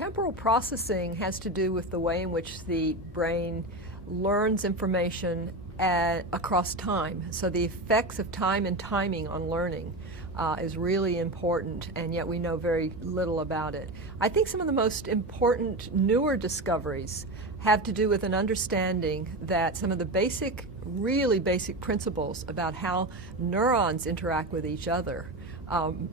Temporal processing has to do with the way in which the brain learns information across time. So the effects of time and timing on learning is really important, and yet we know very little about it. I think some of the most important newer discoveries have to do with an understanding that some of the basic, really basic principles about how neurons interact with each other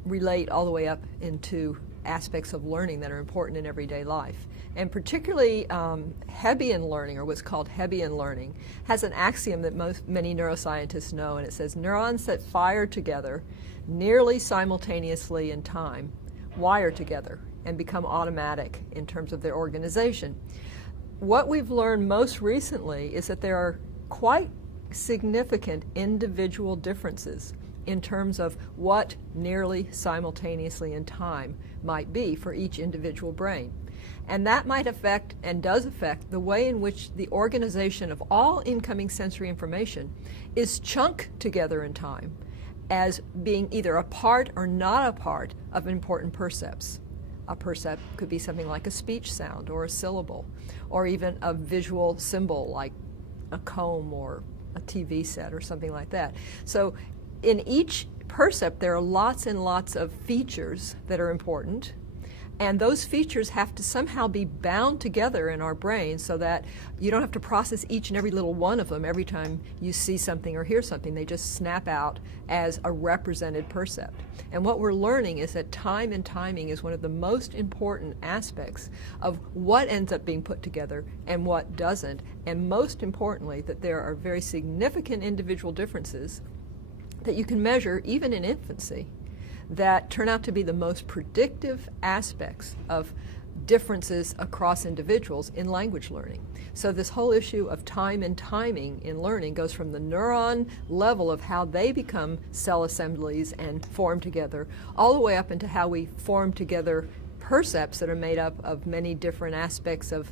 relate all the way up into aspects of learning that are important in everyday life. And particularly Hebbian learning, or what's called Hebbian learning, has an axiom that many neuroscientists know, and it says neurons that fire together nearly simultaneously in time wire together and become automatic in terms of their organization. What we've learned most recently is that there are quite significant individual differences in terms of what nearly simultaneously in time might be for each individual brain. And that might affect, and does affect, the way in which the organization of all incoming sensory information is chunked together in time as being either a part or not a part of important percepts. A percept could be something like a speech sound or a syllable, or even a visual symbol like a comb or a TV set or something like that. So in each percept there are lots and lots of features that are important, and those features have to somehow be bound together in our brain so that you don't have to process each and every little one of them every time you see something or hear something. They just snap out as a represented percept. And what we're learning is that time and timing is one of the most important aspects of what ends up being put together and what doesn't, and most importantly that there are very significant individual differences that you can measure even in infancy that turn out to be the most predictive aspects of differences across individuals in language learning. So this whole issue of time and timing in learning goes from the neuron level of how they become cell assemblies and form together, all the way up into how we form together percepts that are made up of many different aspects of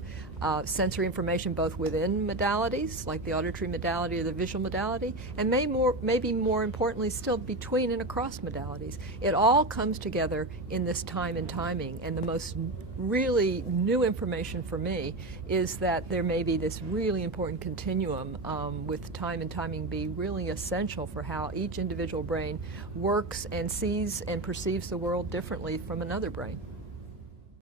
sensory information, both within modalities, like the auditory modality or the visual modality, and maybe more importantly still between and across modalities. It all comes together in this time and timing, and the most really new information for me is that there may be this really important continuum with time and timing be really essential for how each individual brain works and sees and perceives the world differently from another brain.